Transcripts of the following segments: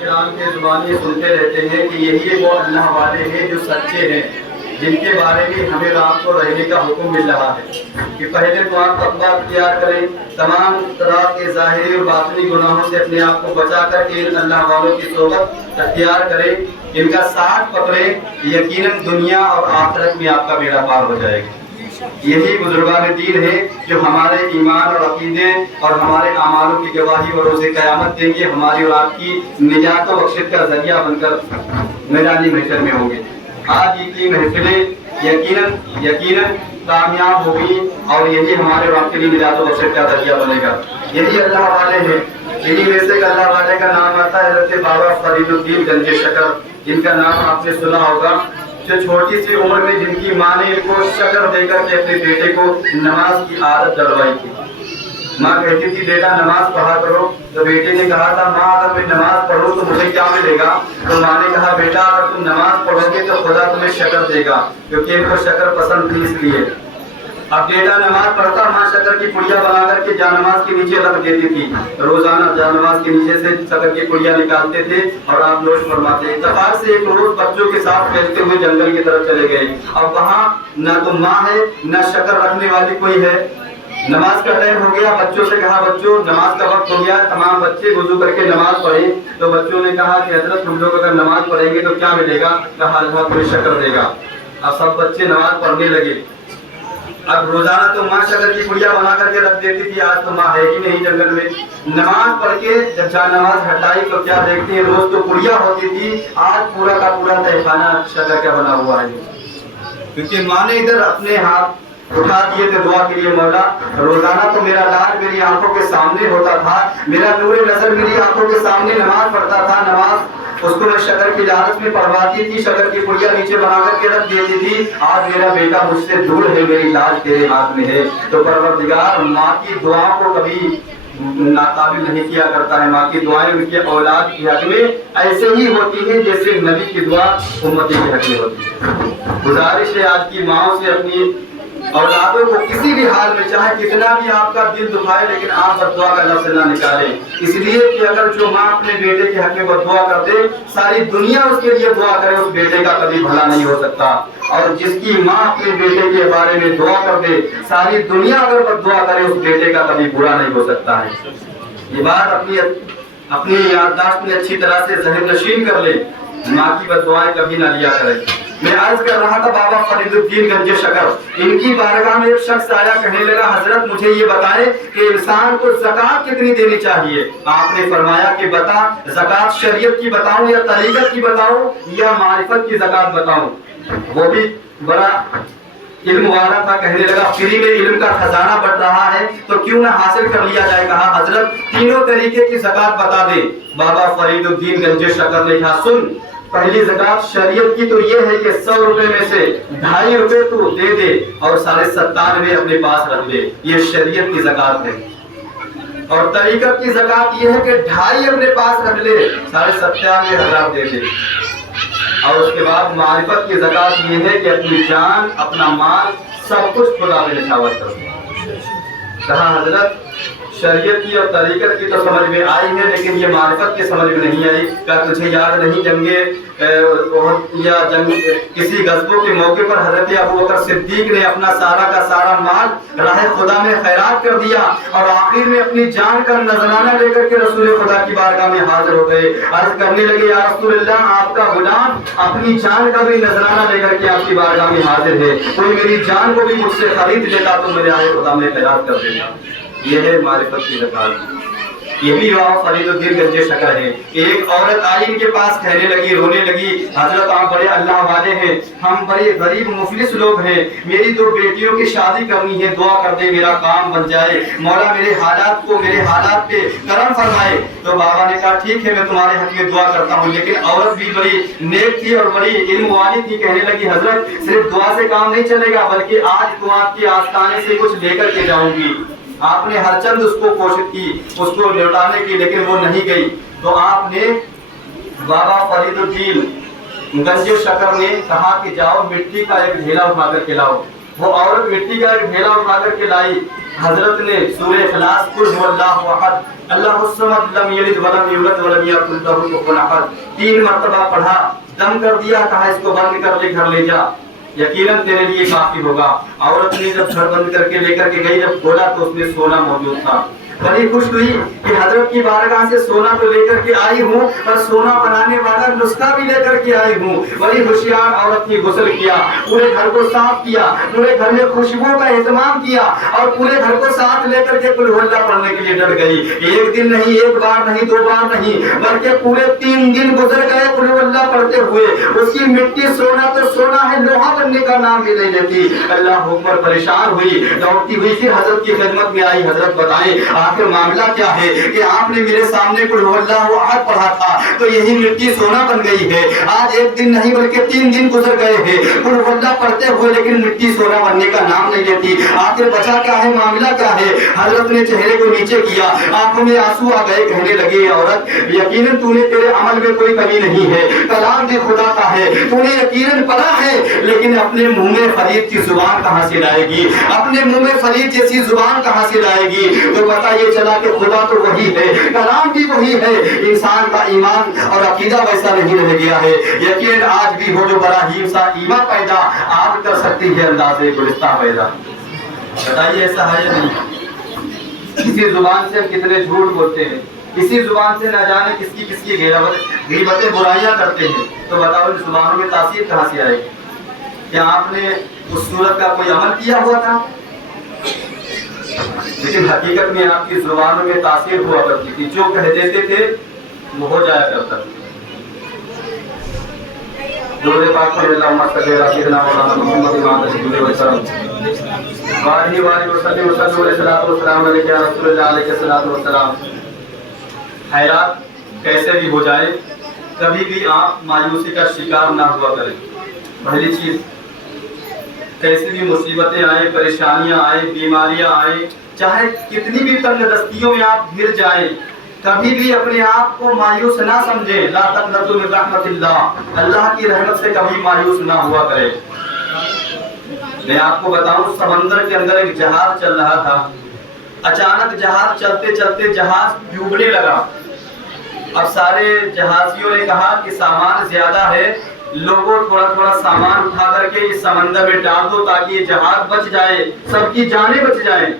کرام کے زبانی سنتے رہتے ہیں کہ یہی وہ اللہ والے ہیں جو سچے ہیں، جن کے بارے میں ہمیں رات کو رہنے کا حکم مل رہا ہے کہ پہلے تو آپ تقویٰ اختیار کریں، تمام طرح کے ظاہری اور باطنی گناہوں سے اپنے آپ کو بچا کر کے ان اللہ والوں کی صحبت اختیار کریں، ان کا ساتھ پکڑیں، یقیناً دنیا اور آخرت میں آپ کا بیڑا پار ہو جائے گا۔ یہی بزرگان دین ہے جو ہمارے ایمان اور عقیدے اور ہمارے اعمالوں کی گواہی اور روز قیامت دیں گے، ہماری اور آپ کی نجات و بخشت کا ذریعہ بن کر میدانی محشر میں ہوں گے۔ آج کی محفلیں یقیناً کامیاب ہوگی اور یہی ہمارے اور آپ کے لیے نجات و بخشت کا ذریعہ بنے گا۔ یہی اللہ والے ہیں، انہی میں سے اللہ والے کا نام آتا ہے حضرت بابا فرید الدین گنج شکر، جن کا نام آپ نے سنا ہوگا، جو چھوٹی سی عمر میں جن کی ماں نے ان کو شکر دے کر کے اپنے بیٹے کو نماز کی عادت ڈلوائی تھی۔ ماں کہتی تھی بیٹا نماز پڑھا کرو، تو بیٹے نے کہا تھا ماں اگر میں نماز پڑھوں تو مجھے کیا ملے گا؟ تو ماں نے کہا بیٹا اگر تم نماز پڑھو گے تو خدا تمہیں شکر دے گا، کیونکہ ان کو شکر پسند تھی اس لیے۔ اب بیٹا نماز پڑھتا، ماں شکر کی پڑیا بنا کر کے جانماز کے نیچے رکھ دیتی تھی، روزانہ جانماز کے نیچے سے شکر کی پڑیا نکالتے تھے اور آپ نوش فرماتے۔ اتفاق سے ایک روز بچوں کے ساتھ کھیلتے ہوئے جنگل کی طرف چلے گئے، اب وہاں نہ تو ماں ہے نہ شکر رکھنے والی کوئی ہے۔ نماز کا ٹائم ہو گیا، بچوں سے کہا بچوں نماز کا وقت ہو گیا، تمام بچے وضو کر کے نماز پڑھیں۔ تو بچوں نے کہا کہ حضرت ہم لوگ اگر نماز پڑھیں گے تو کیا ملے گا؟ کہا اللہ تمہیں شکر دے گا۔ اب سب بچے نماز پڑھنے لگے۔ اب روزانہ تو ماں شکر کی پڑیا بنا کر کے رکھ دیتی تھی، آج تو ماں ہے ہی نہیں جنگل میں۔ نماز پڑھ کے جب نماز ہٹائی تو کیا دیکھتے ہیں، روز تو پڑیا ہوتی تھی، آج پورا کا پورا تہخانہ شکر کا بنا ہوا ہے، کیونکہ ماں نے ادھر اپنے ہاتھ اٹھا دیے تھے دعا کے لیے، مولا روزانہ تو میرا لاڈ میری آنکھوں کے سامنے ہوتا تھا، میرا نور نظر میری آنکھوں کے سامنے نماز پڑھتا تھا، نماز اس کو میں شکر کی لالچ میں پڑھواتی تھی، شکر کی پڑیا نیچے بنا کر کے رکھ دیتی تھی، آج میرا بیٹا مجھ سے دور ہے، میری لاج تیرے ہاتھ میں ہے۔ تو پروردگار ماں کی دعا کو کبھی ناقابل نہیں کیا کرتا ہے، ماں کی دعائیں ان کے اولاد کے حق میں ایسے ہی ہوتی ہیں جیسے نبی کی دعا امتی کے حق میں ہوتی ہے۔ گزارش ہے آج کی ماں سے اپنی اولادوں کو کسی بھی حال میں چاہے کتنا بھی آپ کا دل دکھائے لیکن آپ بددعا کا لفظ نہ نکالیں، اس لیے کہ اگر جو ماں اپنے بیٹے کے حق میں بددعا کر دے ساری دنیا اس کے لیے دعا کرے، اس بیٹے کا کبھی بھلا نہیں ہو سکتا، اور جس کی ماں اپنے بیٹے کے بارے میں دعا کر دے ساری دنیا اگر بددعا کرے اس بیٹے کا کبھی برا نہیں ہو سکتا ہے۔ یہ بات اپنی یادداشت میں اچھی طرح سے ذہن نشین کر لے، ماں کی بددعائیں کبھی نہ لیا کرے۔ میں عرض کر رہا تھا بابا فرید الدین گنج شکر، ان کی بارگاہ میں ایک شخص آیا، کہنے لگا حضرت مجھے یہ بتائے کہ انسان کو زکوٰۃ کتنی دینی چاہیے؟ آپ نے فرمایا کہ بتا زکوٰۃ شریعت کی بتاؤں یا طریقت کی بتاؤں یا معرفت کی زکوٰۃ بتاؤں؟ وہ بھی بڑا علم والا تھا، کہنے لگا فری میں علم کا خزانہ بڑھ رہا ہے تو کیوں نہ حاصل کر لیا جائے۔ کہا حضرت تینوں طریقے کی زکوٰۃ بتا دیں۔ بابا فرید الدین گنج شکر نے کہا سن، پہلی زکوٰۃ شریعت کی تو یہ ہے کہ 100 روپے میں سے 2.5 روپے تو دے دے اور 97.5 اپنے پاس رکھ لے، یہ شریعت کی زکوٰۃ ہے۔ اور طریقت کی زکوٰۃ یہ ہے کہ 2.5 اپنے پاس رکھ لے، 97.5 دے دے۔ اور اس کے بعد معرفت کی زکوٰۃ یہ ہے کہ اپنی جان اپنا مال سب کچھ خدا میں نچھاور کرو۔ کہا حضرت شریعت کی اور طریقت کی تو سمجھ میں آئی ہے لیکن یہ معرفت کی سمجھ میں نہیں آئی۔ کیا تجھے یاد نہیں جنگ کسی غزووں کے موقع پر حضرت ابوبکر صدیق نے اپنا سارا کا سارا مال راہ خدا میں خیرات کر دیا اور آخر میں اپنی جان کا نذرانہ لے کر کے رسول خدا کی بارگاہ میں حاضر ہو گئے، عرض کرنے لگے یا رسول اللہ آپ کا غلام اپنی جان کا بھی نذرانہ لے کر کے آپ کی بارگاہ میں حاضر ہے، کوئی میری جان کو بھی مجھ سے خرید لیتا تو میرے راہ خدا میں خیرات کر دیتا۔ یہ ہے معرفت کی زکوٰۃ۔ یہ بھی بابا فرید الدین گنج شکر ہے۔ ایک عورت آئی ان کے پاس، کہنے لگی رونے لگی حضرت آپ بڑے اللہ والے ہیں، ہم بڑے غریب مفلس لوگ ہیں، میری 2 بیٹیوں کی شادی کرنی ہے، دعا کر دے میرا کام بن جائے، مولا میرے حالات پہ کرم فرمائے۔ تو بابا نے کہا ٹھیک ہے میں تمہارے حق میں دعا کرتا ہوں، لیکن عورت بھی بڑی نیک تھی اور بڑی علم والی تھی، کہنے لگی حضرت صرف دعا سے کام نہیں چلے گا بلکہ آج تو آپ کی آستانے سے کچھ لے کر کے جاؤں گی۔ آپ نے ہر چند اس کو کوشش کی اس کو لوٹانے کی لیکن وہ نہیں گئی، تو آپ نے بابا فرید الدین گنج شکر نے کہا کہ جاؤ مٹی کا ایک ڈھیلا اٹھا کر کے لاؤ۔ وہ عورت مٹی کا ایک ڈھیلا اٹھا کر کے لائی، حضرت نے سورہ اخلاص قل هو اللہ احد اللہ الصمد لم یلد ولم یولد ولم یکن لہ کفوا احد 3 مرتبہ پڑھا، دم کر دیا، کہا اس کو بند کر کے گھر لے جا، یقیناً تیرے لیے کافی ہوگا۔ عورت نے جب گھر بند کر کے لے کر کے گئی، جب کھولا تو اس میں سونا موجود تھا۔ بڑی خوش ہوئی کہ حضرت کی بارگاہ سے سونا تو لے کر کے آئی ہوں اور سونا بنانے والا نسخہ بھی لے کر کے آئی ہوں۔ بڑی ہوشیار عورت نے غسل کیا، پورے گھر کو صاف کیا، پورے گھر میں خوشبو کا اہتمام کیا اور پورے گھر کو ساتھ لے کر کے قل هو اللہ پڑھنے کے لیے ڈٹ گئی۔ ایک دن نہیں، ایک بار نہیں، 2 بار نہیں، بلکہ پورے 3 دن گزر گئے قل هو اللہ پڑھتے ہوئے۔ اس کی مٹی سونا تو سونا ہے، لوہا بننے کا نام بھی نہیں لیتی۔ اللہ اکبر، پریشان ہوئی، دوڑتی ہوئی پھر حضرت کی خدمت میں آئی۔ حضرت بتائیں آخر معاملہ کیا ہے کہ آپ نے میرے سامنے قل هو اللہ احد پڑھا تھا تو یہی مٹی سونا بن گئی ہے۔ آج ایک دن نہیں بلکہ 3 دن گزر گئے ہیں قل هو اللہ پڑھتے ہوئے، لیکن مٹی سونا بننے کا نام نہیں لیتی۔ آخر بچا کیا ہے، معاملہ کیا ہے؟ حضرت نے چہرے کو نیچے کیا، آنکھوں میں آنسو آ گئے، کہنے لگے عورت یقیناً تو نے تیرے عمل میں کوئی کمی نہیں ہے، کلام بھی خدا کا ہے، تو نے یقیناً پڑھا ہے، لیکن اپنے منہ میں فرید کی زبان کہاں سے لائے گی؟ اپنے منہ میں فرید جیسی زبان کہاں سے لائے گی؟ تو پتہ یہ چلا کہ خدا تو وہی ہے، کلام بھی وہی ہے، انسان کا ایمان اور عقیدہ ویسا نہیں رہ گیا ہے۔ یقین آج بھی ہو جو براہیم سا ایمان پیدا آپ کر سکتی ہے اندازے گلستہ پیدا۔ بتائیے ایسا ہے یا نہیں؟ اسی زبان سے ہم کتنے جھوٹ بولتے ہیں، اسی زبان سے نہ جانے کس کی غیبتیں برائیاں کرتے ہیں، تو بتاؤ ان زبانوں میں تاثیر کہاں سے آئے گی؟ کیا آپ نے اس صورت کا کوئی عمل کیا ہوا تھا؟ لیکن حقیقت میں آپ کی زبانوں میں تاثیر ہوا کرتی تھی، جو کہہ دیتے تھے وہ ہو جایا کرتا تھا۔ درود پاک پڑھیں، اللہم صلی علی سیدنا مولانا محمد وعلی وسلم وعلیہ وآلہ وسلم وسلم الصلاۃ والسلام علیک یا رسول اللہ علیہ الصلاۃ والسلام۔ حیرات کیسے بھی ہو جائے، کبھی بھی آپ مایوسی کا شکار نہ ہوا کریں۔ پہلی چیز، کیسی بھی مصیبتیں آئیں، پریشانیاں آئیں، بیماریاں آئیں، چاہے کتنی بھی تنگ دستیوں میں آپ گر جائیں، کبھی بھی اپنے آپ کو مایوس نہ سمجھیں۔ لا تقنطوا من رحمت اللہ، اللہ کی رحمت سے کبھی مایوس نہ ہوا کرے۔ میں آپ کو بتاؤں، سمندر کے اندر ایک جہاز چل رہا تھا، اچانک جہاز چلتے چلتے جہاز ڈوبنے لگا۔ اب سارے جہازیوں نے کہا کہ سامان زیادہ ہے، لوگوں تھوڑا تھوڑا سامان اٹھا کر کے اس سمندر میں ڈال دو تاکہ یہ جہاز بچ جائے، سب کی جانیں بچ جائیں۔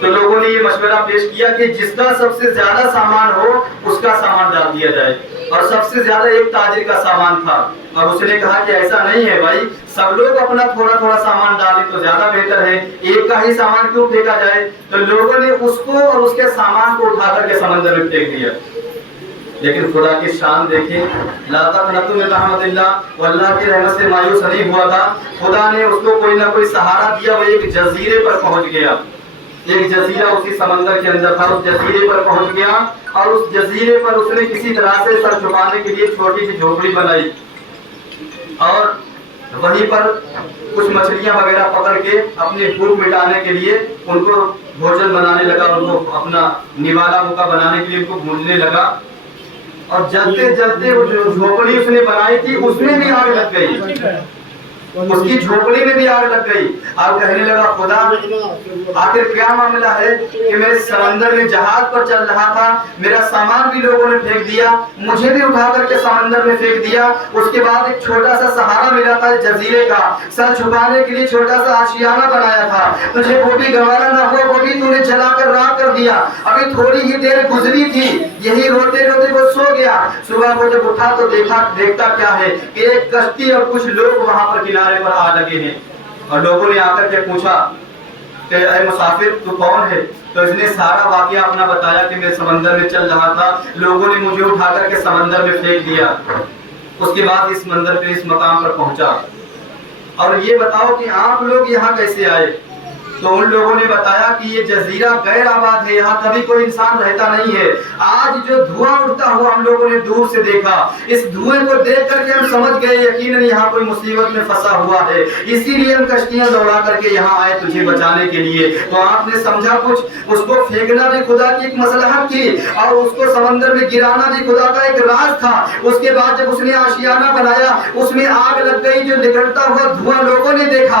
تو لوگوں نے یہ مشورہ پیش کیا کہ جس کا سب سے زیادہ سامان ہو اس کا سامان ڈال دیا جائے، اور سب سے زیادہ ایک تاجر کا سامان تھا۔ اب اس نے کہا کہ ایسا نہیں ہے بھائی، سب لوگ اپنا تھوڑا تھوڑا سامان ڈالیں تو زیادہ بہتر ہے، ایک کا ہی سامان کیوں پھینکا جائے؟ تو لوگوں نے اس کو اور اس کے سامان کو اٹھا کر کے سمندر میں پھینک دیا۔ لیکن خدا کی شان دیکھیں، لا تقنطوا من رحمت اللہ، وہ اللہ کی رحمت سے مایوس نہیں ہوا تھا۔ خدا نے اس کو کوئی نہ کوئی سہارا دیا، وہ ایک جزیرے پر پہنچ گیا۔ ایک جزیرہ اسی سمندر کے اندر تھا، اس جزیرے پر پہنچ گیا اور اس جزیرے پر اس نے کسی طرح سے سر چھپانے کے لیے چھوٹی سی جھوپڑی بنائی، اور وہیں پر کچھ مچھلیاں وغیرہ پکڑ کے اپنی بھوک مٹانے کے لیے ان کو بھوجن بنانے لگا، ان کو اپنا نوالا موقع بنانے کے لیے ان کو بھوننے لگا۔ اور جلتے جلتے وہ جو جھوپڑی اس نے بنائی تھی اس میں بھی آگ لگ گئی، اس کی جھوپڑی میں بھی آگ لگ گئی۔ اور کہنے لگا خدا آخر کیا معاملہ ہے کہ میں سمندر میں جہاز پر چل رہا تھا، میرا سامان بھی لوگوں نے پھینک دیا، مجھے بھی اٹھا کر کے سمندر میں پھینک دیا، اس کے بعد ایک چھوٹا سا سہارا ملا تھا جزیرے کا، سر چھپانے کے لیے چھوٹا سا آشیانہ بنایا تھا، تجھے وہ بھی گوارا نہ ہوا، وہ بھی تو نے جلا کر راکھ کر دیا۔ ابھی تھوڑی ہی دیر گزری تھی، یہی روتے روتے وہ سو گیا۔ صبح کو جب اٹھا تو دیکھتا کیا ہے کہ ایک کشتی اور کچھ لوگ وہاں پر کنارے پر آ لگے ہیں، اور لوگوں نے آ کر کے پوچھا کہ اے مسافر تو کون ہے؟ تو اس نے سارا واقعہ اپنا بتایا کہ میں سمندر میں چل رہا تھا، لوگوں نے مجھے اٹھا کر کے سمندر میں پھینک دیا، اس کے بعد اس منظر پہ اس مقام پر پہنچا۔ اور یہ بتاؤ کہ آپ لوگ یہاں کیسے آئے؟ تو ان لوگوں نے بتایا کہ یہ جزیرہ غیر آباد ہے، یہاں کبھی کوئی انسان رہتا نہیں ہے، آج جو دھواں اٹھتا ہوا ہم لوگوں نے دور سے دیکھا، اس دھوئیں کو دیکھ کر کے ہم سمجھ گئے یقیناً یہاں کوئی مصیبت میں پھنسا ہوا ہے، اسی لیے ہم کشتیاں دوڑا کر کے یہاں آئے تجھے بچانے کے لیے۔ تو آپ نے سمجھا کچھ، اس کو پھینکنا بھی خدا کی ایک مصلحت تھی، اور اس کو سمندر میں گرانا بھی خدا کا ایک راز تھا۔ اس کے بعد جب اس نے آشیانہ بنایا، اس میں آگ لگ گئی، جو نکلتا ہوا دھواں لوگوں نے دیکھا،